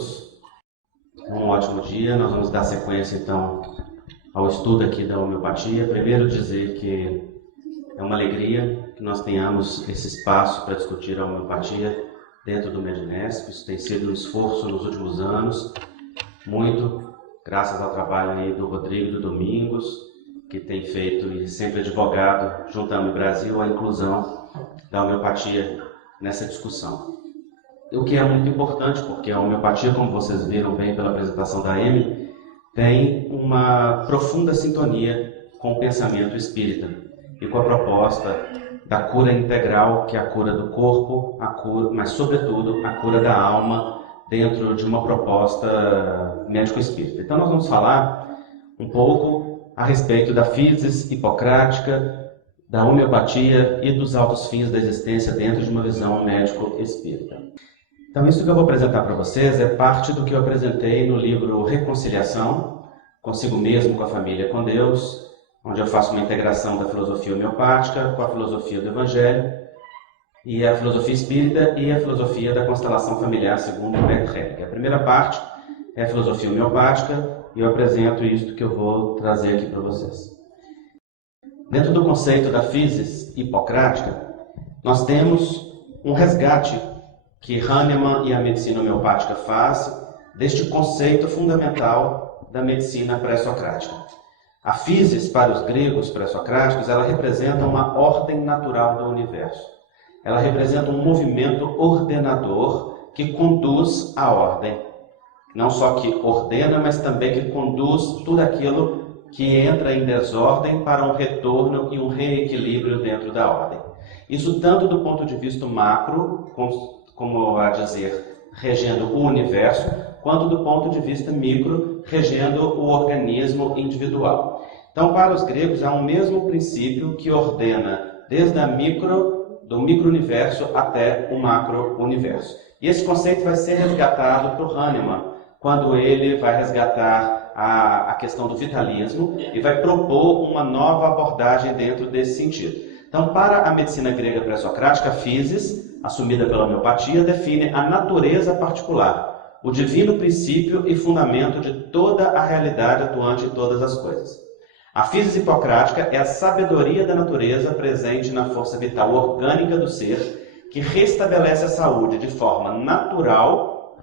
todos. Um ótimo dia. Nós vamos dar sequência, então, ao estudo aqui da homeopatia. Primeiro dizer que é uma alegria que nós tenhamos esse espaço para discutir a homeopatia dentro do Medinesp. Isso tem sido um esforço nos últimos anos, muito graças ao trabalho aí do Rodrigo e do Domingos, que tem feito e sempre advogado, junto ao Brasil, a inclusão da homeopatia nessa discussão. O que é muito importante, porque a homeopatia, como vocês viram bem pela apresentação da Emily, tem uma profunda sintonia com o pensamento espírita e com a proposta da cura integral, que é a cura do corpo, a cura, mas sobretudo a cura da alma, dentro de uma proposta médico-espírita. Então nós vamos falar um pouco a respeito da physis hipocrática, da homeopatia e dos altos fins da existência dentro de uma visão médico-espírita. Então isso que eu vou apresentar para vocês é parte do que eu apresentei no livro Reconciliação, Consigo Mesmo, com a Família, com Deus, onde eu faço uma integração da filosofia homeopática com a filosofia do Evangelho, e a filosofia espírita e a filosofia da constelação familiar segundo Bert Hellinger. A primeira parte é a filosofia homeopática e eu apresento isto que eu vou trazer aqui para vocês. Dentro do conceito da physis hipocrática, nós temos um resgate que Hahnemann e a medicina homeopática faz deste conceito fundamental da medicina pré-socrática. A physis, para os gregos pré-socráticos, ela representa uma ordem natural do universo. Ela representa um movimento ordenador que conduz à ordem. Não só que ordena, mas também que conduz tudo aquilo que entra em desordem para um retorno e um reequilíbrio dentro da ordem. Isso tanto do ponto de vista macro, como a dizer, regendo o universo, quanto do ponto de vista micro, regendo o organismo individual. Então, para os gregos, há um mesmo princípio que ordena desde do micro-universo até o macro-universo. E esse conceito vai ser resgatado por Hahnemann, quando ele vai resgatar a questão do vitalismo e vai propor uma nova abordagem dentro desse sentido. Então, para a medicina grega pré-socrática, a physis, assumida pela homeopatia, define a natureza particular, o divino princípio e fundamento de toda a realidade atuante em todas as coisas. A physis hipocrática é a sabedoria da natureza presente na força vital orgânica do ser, que restabelece a saúde de forma natural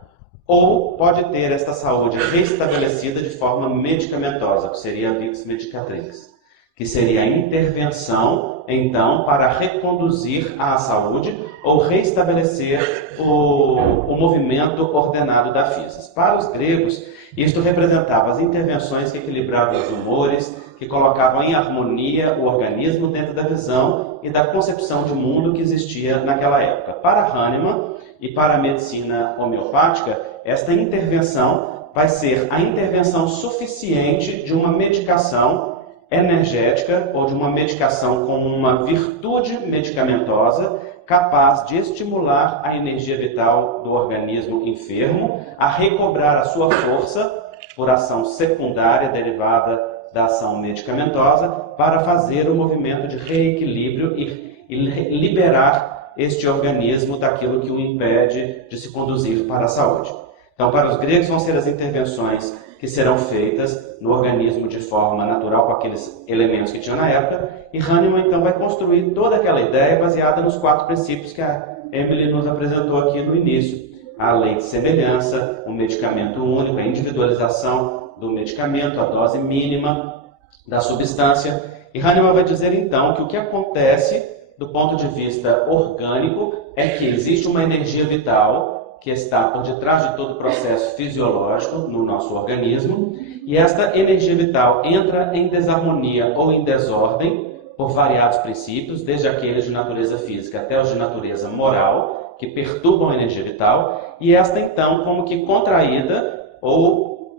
ou pode ter esta saúde restabelecida de forma medicamentosa, que seria a vix medicatrix, que seria a intervenção, então, para reconduzir à saúde ou restabelecer o movimento ordenado da physis. Para os gregos, isto representava as intervenções que equilibravam os humores, que colocavam em harmonia o organismo dentro da visão e da concepção de mundo que existia naquela época. Para Hahnemann e para a medicina homeopática, esta intervenção vai ser a intervenção suficiente de uma medicação energética ou de uma medicação como uma virtude medicamentosa capaz de estimular a energia vital do organismo enfermo a recobrar a sua força por ação secundária derivada da ação medicamentosa para fazer o movimento de reequilíbrio e liberar este organismo daquilo que o impede de se conduzir para a saúde. Então, para os gregos vão ser as intervenções que serão feitas no organismo de forma natural com aqueles elementos que tinham na época, e Hahnemann então vai construir toda aquela ideia baseada nos 4 princípios que a Emily nos apresentou aqui no início. A lei de semelhança, o medicamento único, a individualização do medicamento, a dose mínima da substância. E Hahnemann vai dizer então que o que acontece do ponto de vista orgânico é que existe uma energia vital que está por detrás de todo o processo fisiológico no nosso organismo, e esta energia vital entra em desarmonia ou em desordem por variados princípios, desde aqueles de natureza física até os de natureza moral, que perturbam a energia vital, e esta então como que contraída ou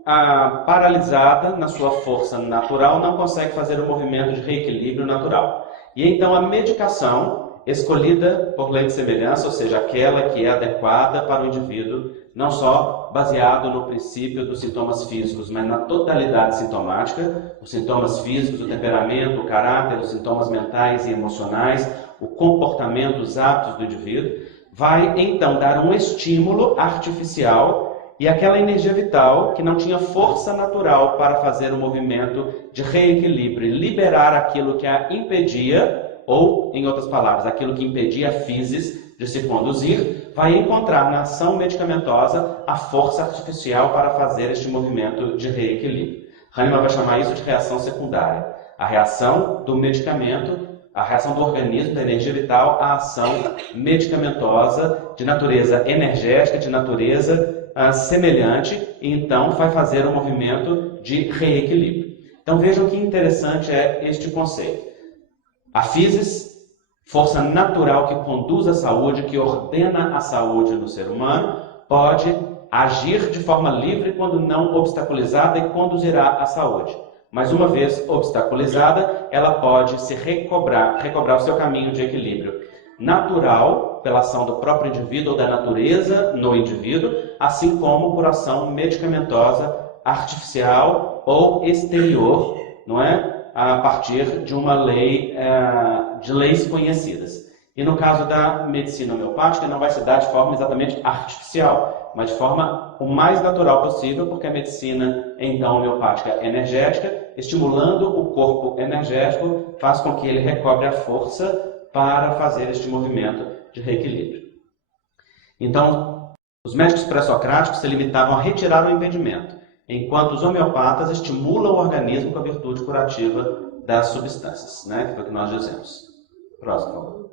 paralisada na sua força natural, não consegue fazer o movimento de reequilíbrio natural. E então a medicação escolhida por lei de semelhança, ou seja, aquela que é adequada para o indivíduo, não só baseado no princípio dos sintomas físicos, mas na totalidade sintomática, os sintomas físicos, o temperamento, o caráter, os sintomas mentais e emocionais, o comportamento, os hábitos do indivíduo, vai então dar um estímulo artificial e aquela energia vital que não tinha força natural para fazer o movimento de reequilíbrio, liberar aquilo que a impedia, ou, em outras palavras, aquilo que impedia a physis de se conduzir, vai encontrar na ação medicamentosa a força artificial para fazer este movimento de reequilíbrio. Hahnemann vai chamar isso de reação secundária. A reação do medicamento, a reação do organismo, da energia vital, à ação medicamentosa de natureza energética, de natureza semelhante, e então vai fazer um movimento de reequilíbrio. Então vejam que interessante é este conceito. A physis, força natural que conduz à saúde, que ordena a saúde no ser humano, pode agir de forma livre quando não obstaculizada e conduzirá à saúde. Mas uma vez obstaculizada, ela pode se recobrar o seu caminho de equilíbrio natural, pela ação do próprio indivíduo ou da natureza no indivíduo, assim como por ação medicamentosa, artificial ou exterior, não é? A partir de uma lei, de leis conhecidas. E no caso da medicina homeopática, não vai se dar de forma exatamente artificial, mas de forma o mais natural possível, porque a medicina, então, homeopática energética, estimulando o corpo energético, faz com que ele recobre a força para fazer este movimento de reequilíbrio. Então, os médicos pré-socráticos se limitavam a retirar o impedimento, enquanto os homeopatas estimulam o organismo com a virtude curativa das substâncias, né? Que foi o que nós dizemos. Próximo, por favor.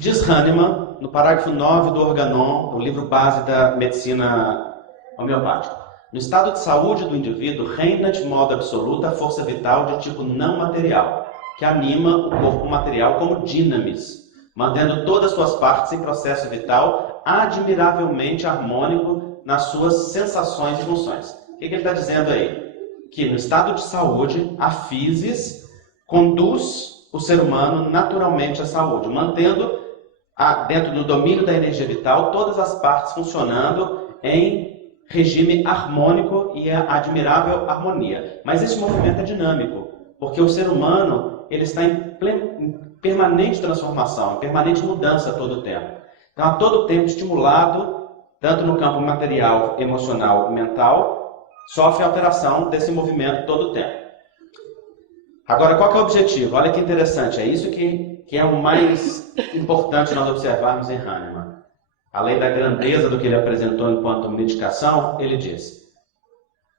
Diz Hahnemann, no parágrafo 9 do Organon, no livro base da medicina homeopática: no estado de saúde do indivíduo reina de modo absoluto a força vital de tipo não material, que anima o corpo material como dinamis, mantendo todas as suas partes em processo vital admiravelmente harmônico nas suas sensações e funções. O que ele está dizendo aí? Que no estado de saúde, a physis conduz o ser humano naturalmente à saúde, mantendo dentro do domínio da energia vital todas as partes funcionando em regime harmônico e admirável harmonia. Mas esse movimento é dinâmico, porque o ser humano ele está em permanente transformação, em permanente mudança a todo tempo. Então, a todo tempo estimulado, tanto no campo material, emocional e mental, sofre alteração desse movimento todo o tempo. Agora, qual que é o objetivo? Olha que interessante, é isso que é o mais importante nós observarmos em Hahnemann. Além da grandeza do que ele apresentou enquanto medicação, ele diz: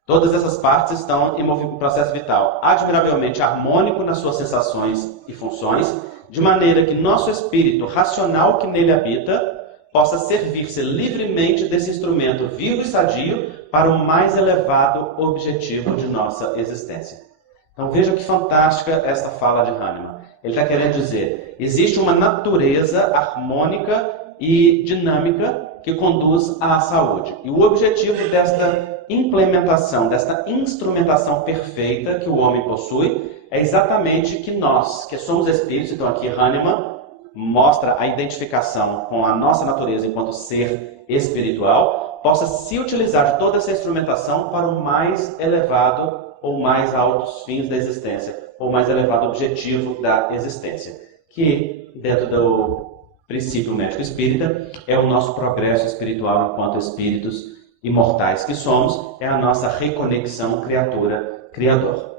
todas essas partes estão em processo vital admiravelmente harmônico nas suas sensações e funções, de maneira que nosso espírito racional que nele habita possa servir-se livremente desse instrumento vivo e sadio para o mais elevado objetivo de nossa existência. Então veja que fantástica esta fala de Hahnemann. Ele está querendo dizer, existe uma natureza harmônica e dinâmica que conduz à saúde. E o objetivo desta implementação, desta instrumentação perfeita que o homem possui, é exatamente que nós, que somos espíritos, então aqui Hahnemann mostra a identificação com a nossa natureza enquanto ser espiritual, possa se utilizar de toda essa instrumentação para o mais elevado ou mais altos fins da existência, ou mais elevado objetivo da existência, que, dentro do princípio médico espírita, é o nosso progresso espiritual enquanto espíritos imortais que somos, é a nossa reconexão criatura-criador.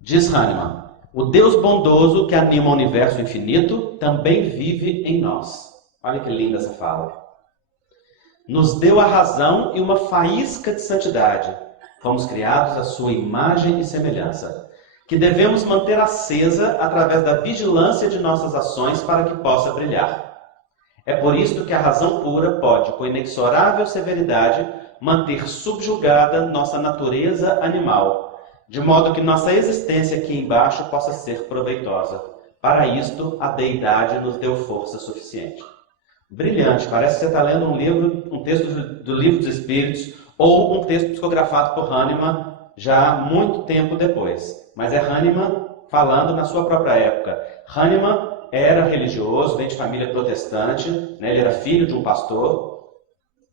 Diz Hahnemann: o Deus bondoso que anima o universo infinito também vive em nós. Olha que linda essa fala. Nos deu a razão e uma faísca de santidade. Fomos criados à sua imagem e semelhança, que devemos manter acesa através da vigilância de nossas ações para que possa brilhar. É por isto que a razão pura pode, com inexorável severidade, manter subjugada nossa natureza animal, de modo que nossa existência aqui embaixo possa ser proveitosa. Para isto, a deidade nos deu força suficiente. Brilhante, parece que você está lendo um texto do Livro dos Espíritos, ou um texto psicografado por Hahnemann já muito tempo depois. Mas é Hahnemann falando na sua própria época. Hahnemann era religioso, vem de família protestante, né? Ele era filho de um pastor,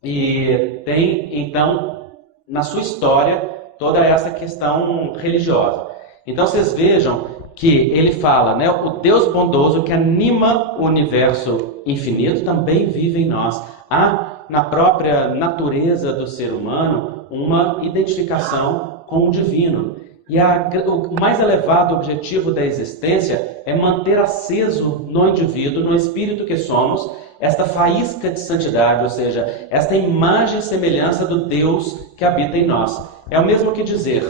e tem, então, na sua história, toda essa questão religiosa. Então, vocês vejam que ele fala, né, o Deus bondoso que anima o universo infinito também vive em nós. Há na própria natureza do ser humano uma identificação com o divino. E o mais elevado objetivo da existência é manter aceso no indivíduo, no espírito que somos, esta faísca de santidade, ou seja, esta imagem e semelhança do Deus que habita em nós. É o mesmo que dizer,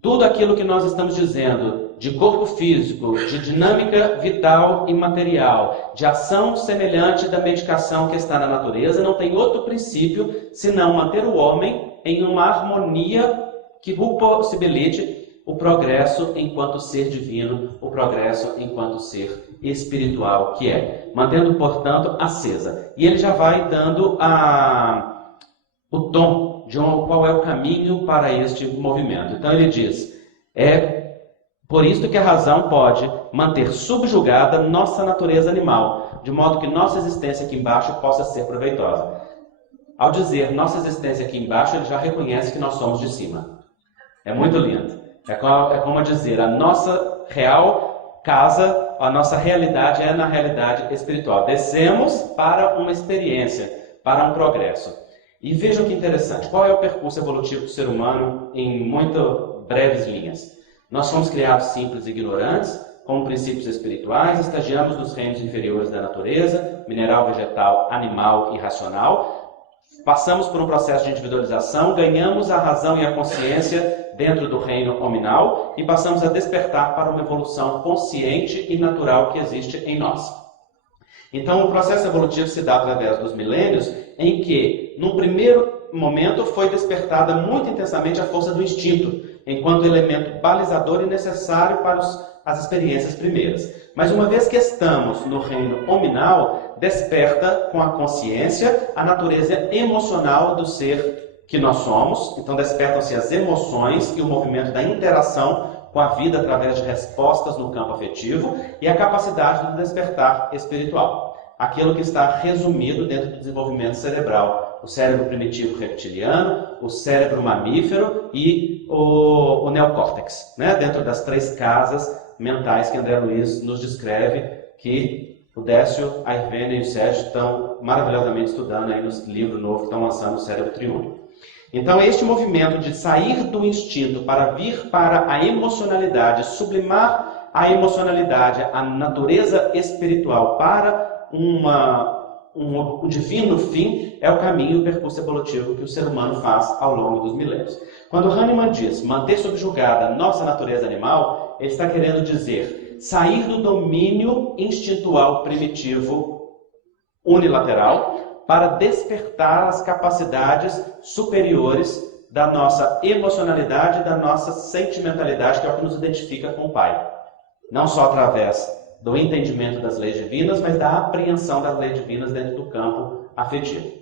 tudo aquilo que nós estamos dizendo de corpo físico, de dinâmica vital e material, de ação semelhante da medicação que está na natureza, não tem outro princípio senão manter o homem em uma harmonia que o possibilite o progresso enquanto ser divino, o progresso enquanto ser espiritual que é. Mantendo, portanto, acesa. E ele já vai dando o tom de qual é o caminho para este movimento. Então ele diz, por isso que a razão pode manter subjugada nossa natureza animal, de modo que nossa existência aqui embaixo possa ser proveitosa. Ao dizer nossa existência aqui embaixo, ele já reconhece que nós somos de cima. É muito lindo. É como dizer, a nossa real casa, a nossa realidade é na realidade espiritual. Descemos para uma experiência, para um progresso. E vejam que interessante, qual é o percurso evolutivo do ser humano em muito breves linhas? Nós fomos criados simples e ignorantes, com princípios espirituais, estagiamos nos reinos inferiores da natureza, mineral, vegetal, animal e racional, passamos por um processo de individualização, ganhamos a razão e a consciência dentro do reino hominal e passamos a despertar para uma evolução consciente e natural que existe em nós. Então, o processo evolutivo se dá através dos milênios, em que, num primeiro momento, foi despertada muito intensamente a força do instinto, enquanto elemento balizador e necessário para as experiências primeiras. Mas uma vez que estamos no reino hominal, desperta com a consciência a natureza emocional do ser que nós somos. Então despertam-se as emoções e o movimento da interação com a vida através de respostas no campo afetivo e a capacidade do despertar espiritual. Aquilo que está resumido dentro do desenvolvimento cerebral. O cérebro primitivo reptiliano, o cérebro mamífero e o neocórtex, né? Dentro das 3 casas mentais que André Luiz nos descreve, que o Décio, a Irvênia e o Sérgio estão maravilhosamente estudando aí no livro novo que estão lançando, o Cérebro Triúnico. Então, este movimento de sair do instinto para vir para a emocionalidade, sublimar a emocionalidade, a natureza espiritual para um divino fim, é o caminho, o percurso evolutivo que o ser humano faz ao longo dos milênios. Quando Hahnemann diz manter subjugada nossa natureza animal, ele está querendo dizer sair do domínio instintual primitivo unilateral para despertar as capacidades superiores da nossa emocionalidade, da nossa sentimentalidade, que é o que nos identifica com o Pai. Não só através do entendimento das leis divinas, mas da apreensão das leis divinas dentro do campo afetivo.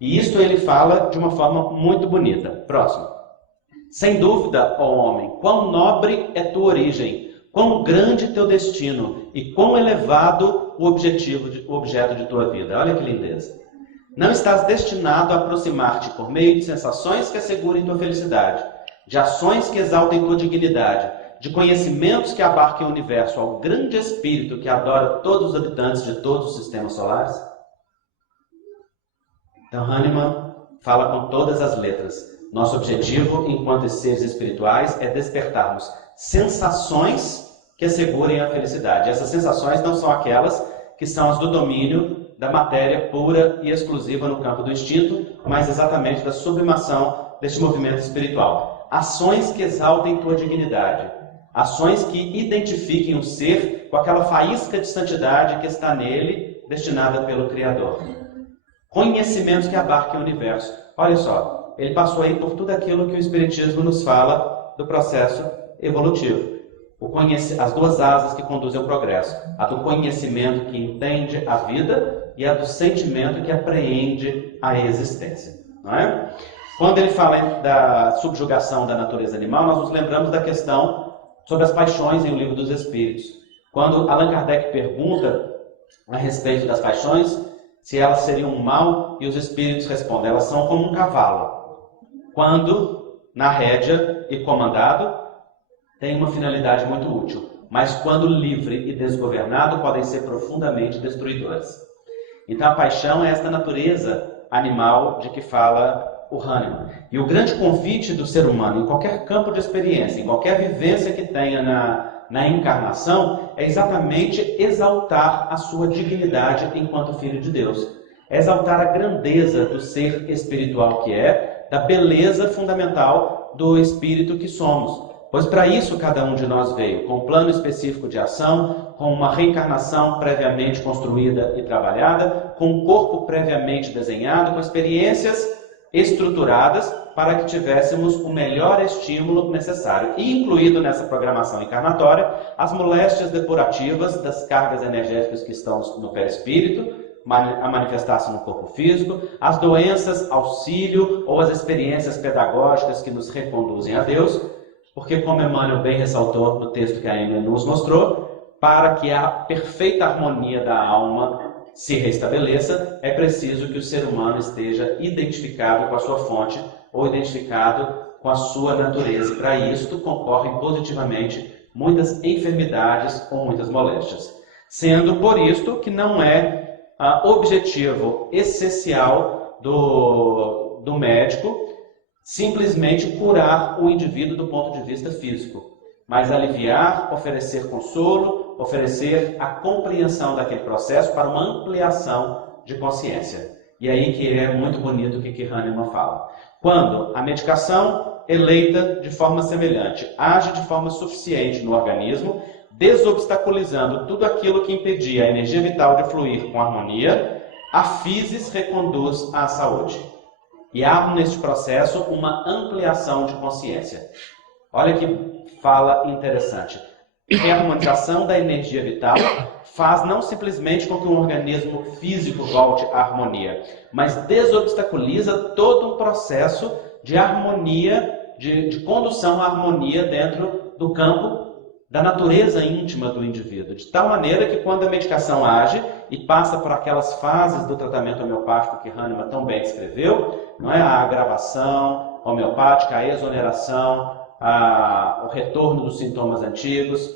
E isto ele fala de uma forma muito bonita. Próximo. Sem dúvida, ó homem, quão nobre é tua origem, quão grande teu destino e quão elevado o objeto de tua vida. Olha que lindeza. Não estás destinado a aproximar-te por meio de sensações que assegurem tua felicidade, de ações que exaltem tua dignidade, de conhecimentos que abarquem o universo ao grande espírito que adora todos os habitantes de todos os sistemas solares? Então Hahnemann fala com todas as letras. Nosso objetivo, enquanto seres espirituais, é despertarmos sensações que assegurem a felicidade. Essas sensações não são aquelas que são as do domínio da matéria pura e exclusiva no campo do instinto, mas exatamente da sublimação deste movimento espiritual. Ações que exaltem tua dignidade. Ações que identifiquem o ser com aquela faísca de santidade que está nele, destinada pelo Criador. Conhecimentos que abarquem o universo. Olha só, ele passou aí por tudo aquilo que o Espiritismo nos fala do processo evolutivo. As 2 asas que conduzem ao progresso. A do conhecimento que entende a vida e a do sentimento que apreende a existência. Não é? Quando ele fala da subjugação da natureza animal, nós nos lembramos da questão sobre as paixões em O Livro dos Espíritos. Quando Allan Kardec pergunta a respeito das paixões, se elas seriam um mal, e os espíritos respondem, elas são como um cavalo. Quando, na rédea e comandado, tem uma finalidade muito útil. mas quando livre e desgovernado, podem ser profundamente destruidoras. Então a paixão é esta natureza animal de que fala o Hahnemann. E o grande convite do ser humano, em qualquer campo de experiência, em qualquer vivência que tenha na encarnação, é exatamente exaltar a sua dignidade enquanto filho de Deus. É exaltar a grandeza do ser espiritual que é, da beleza fundamental do espírito que somos. Pois para isso cada um de nós veio, com um plano específico de ação, com uma reencarnação previamente construída e trabalhada, com um corpo previamente desenhado, com experiências estruturadas para que tivéssemos o melhor estímulo necessário. E incluído nessa programação encarnatória, as moléstias depurativas das cargas energéticas que estão no perispírito, a manifestar-se no corpo físico, as doenças, auxílio ou as experiências pedagógicas que nos reconduzem a Deus, porque, como Emmanuel bem ressaltou no texto que a Emma nos mostrou, para que a perfeita harmonia da alma se restabeleça, é preciso que o ser humano esteja identificado com a sua fonte ou identificado com a sua natureza. E para isto concorrem positivamente muitas enfermidades ou muitas moléstias. Sendo por isto que não é objetivo essencial do médico simplesmente curar o indivíduo do ponto de vista físico, mas aliviar, oferecer consolo, oferecer a compreensão daquele processo para uma ampliação de consciência. E aí que é muito bonito o que Hahnemann fala. Quando a medicação eleita de forma semelhante age de forma suficiente no organismo, desobstaculizando tudo aquilo que impedia a energia vital de fluir com harmonia, a physis reconduz à saúde. E há neste processo uma ampliação de consciência. Olha que fala interessante. A harmonização da energia vital faz não simplesmente com que um organismo físico volte à harmonia, mas desobstaculiza todo um processo de harmonia, de condução à harmonia dentro do campo da natureza íntima do indivíduo, de tal maneira que quando a medicação age e passa por aquelas fases do tratamento homeopático que Hahnemann tão bem descreveu, não é? A agravação homeopática, a exoneração, o retorno dos sintomas antigos,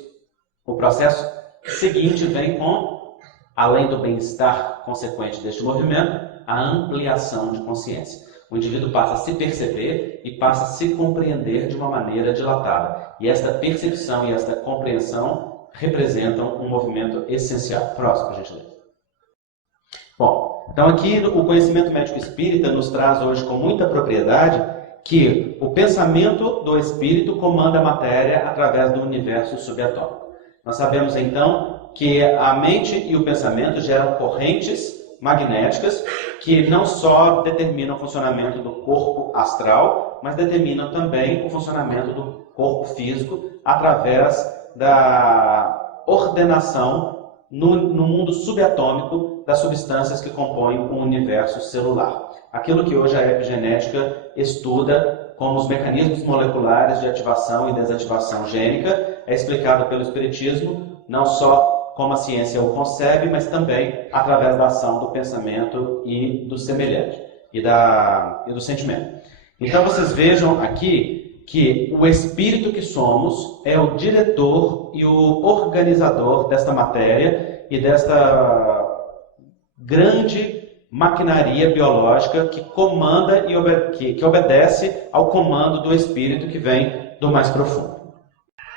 o processo seguinte vem com, além do bem-estar consequente deste movimento, a ampliação de consciência. O indivíduo passa a se perceber e passa a se compreender de uma maneira dilatada. E esta percepção e esta compreensão representam um movimento essencial. Próximo, para a gente ler. Bom, então aqui o conhecimento médico espírita nos traz hoje com muita propriedade que o pensamento do espírito comanda a matéria através do universo subatômico. Nós sabemos então que a mente e o pensamento geram correntes magnéticas que não só determinam o funcionamento do corpo astral, mas determinam também o funcionamento do corpo físico através da ordenação no mundo subatômico das substâncias que compõem o universo celular. Aquilo que hoje a epigenética estuda como os mecanismos moleculares de ativação e desativação gênica é explicado pelo Espiritismo, não só como a ciência o concebe, mas também através da ação do pensamento e do semelhante, e do sentimento. Então vocês vejam aqui que o espírito que somos é o diretor e o organizador desta matéria e desta grande maquinaria biológica que comanda e que obedece ao comando do espírito que vem do mais profundo.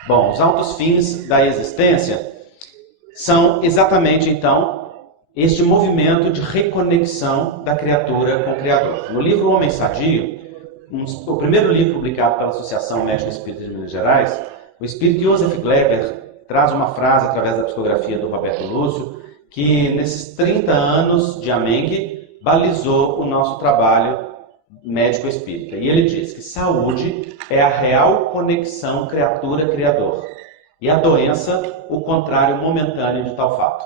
Bom, os altos fins da existência são exatamente, então, este movimento de reconexão da criatura com o Criador. No livro Homem Sadio, o primeiro livro publicado pela Associação Médica Espírita de Minas Gerais, o espírito Joseph Gleber traz uma frase através da psicografia do Roberto Lúcio, que nesses 30 anos de Amengue balizou o nosso trabalho médico espírita. E ele diz que saúde é a real conexão criatura-criador. E a doença, o contrário momentâneo de tal fato.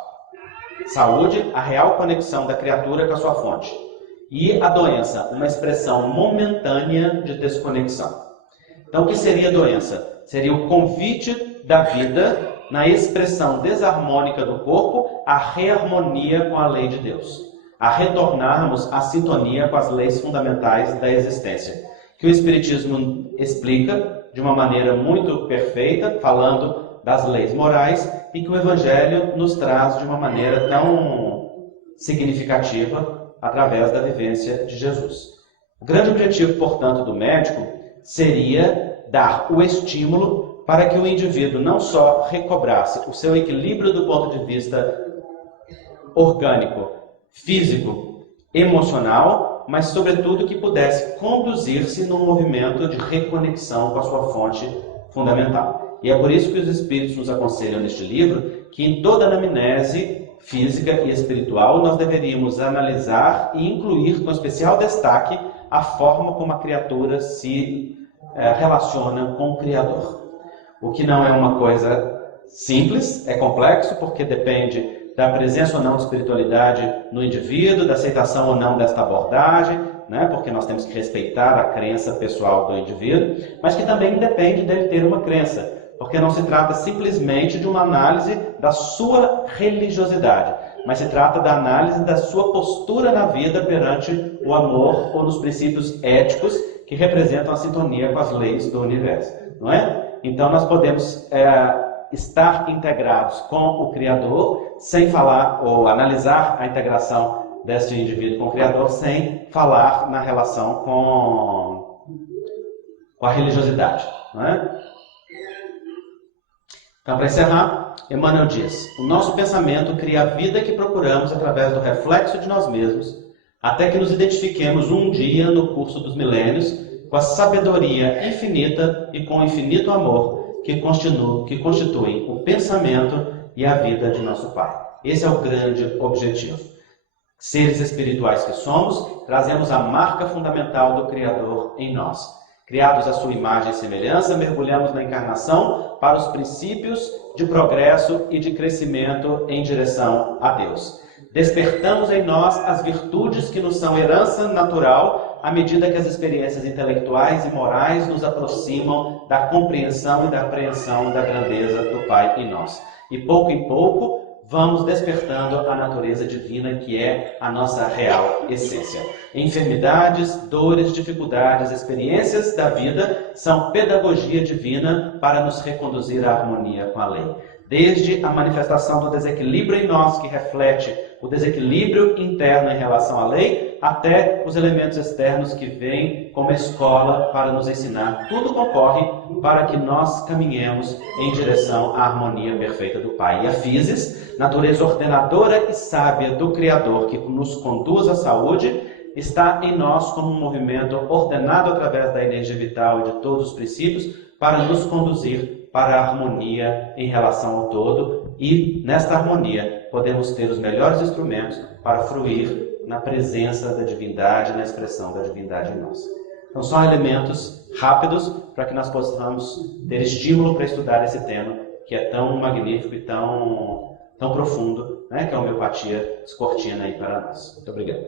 Saúde, a real conexão da criatura com a sua fonte. E a doença, uma expressão momentânea de desconexão. Então, o que seria a doença? Seria o convite da vida, na expressão desarmônica do corpo, à reharmonia com a lei de Deus. A retornarmos à sintonia com as leis fundamentais da existência. Que o Espiritismo explica de uma maneira muito perfeita, falando das leis morais e que o Evangelho nos traz de uma maneira tão significativa através da vivência de Jesus. O grande objetivo, portanto, do médico seria dar o estímulo para que o indivíduo não só recobrasse o seu equilíbrio do ponto de vista orgânico, físico, emocional, mas, sobretudo, que pudesse conduzir-se num movimento de reconexão com a sua fonte fundamental. E é por isso que os Espíritos nos aconselham neste livro que em toda anamnese física e espiritual nós deveríamos analisar e incluir com especial destaque a forma como a criatura se relaciona com o Criador. O que não é uma coisa simples, é complexo, porque depende da presença ou não de espiritualidade no indivíduo, da aceitação ou não desta abordagem, né? Porque nós temos que respeitar a crença pessoal do indivíduo, mas que também depende dele ter uma crença, porque não se trata simplesmente de uma análise da sua religiosidade, mas se trata da análise da sua postura na vida perante o amor ou nos princípios éticos que representam a sintonia com as leis do universo, não é? Então nós podemos estar integrados com o Criador sem falar ou analisar a integração deste indivíduo com o Criador sem falar na relação com a religiosidade, não é? Então, para encerrar, Emmanuel diz: o nosso pensamento cria a vida que procuramos através do reflexo de nós mesmos, até que nos identifiquemos um dia no curso dos milênios com a sabedoria infinita e com o infinito amor que constituem o pensamento e a vida de nosso Pai. Esse é o grande objetivo. Seres espirituais que somos, trazemos a marca fundamental do Criador em nós. Criados à sua imagem e semelhança, mergulhamos na encarnação para os princípios de progresso e de crescimento em direção a Deus. Despertamos em nós as virtudes que nos são herança natural à medida que as experiências intelectuais e morais nos aproximam da compreensão e da apreensão da grandeza do Pai em nós. E pouco em pouco vamos despertando a natureza divina que é a nossa real essência. Enfermidades, dores, dificuldades, experiências da vida são pedagogia divina para nos reconduzir à harmonia com a lei. Desde a manifestação do desequilíbrio em nós, que reflete o desequilíbrio interno em relação à lei, até os elementos externos que vêm como escola para nos ensinar. Tudo concorre para que nós caminhemos em direção à harmonia perfeita do Pai. E a physis, natureza ordenadora e sábia do Criador, que nos conduz à saúde, está em nós como um movimento ordenado através da energia vital e de todos os princípios para nos conduzir para a harmonia em relação ao todo, e nesta harmonia podemos ter os melhores instrumentos para fruir na presença da divindade, na expressão da divindade em nós. Então são elementos rápidos para que nós possamos ter estímulo para estudar esse tema que é tão magnífico e tão profundo, né, que é a homeopatia descortina aí para nós. Muito obrigado.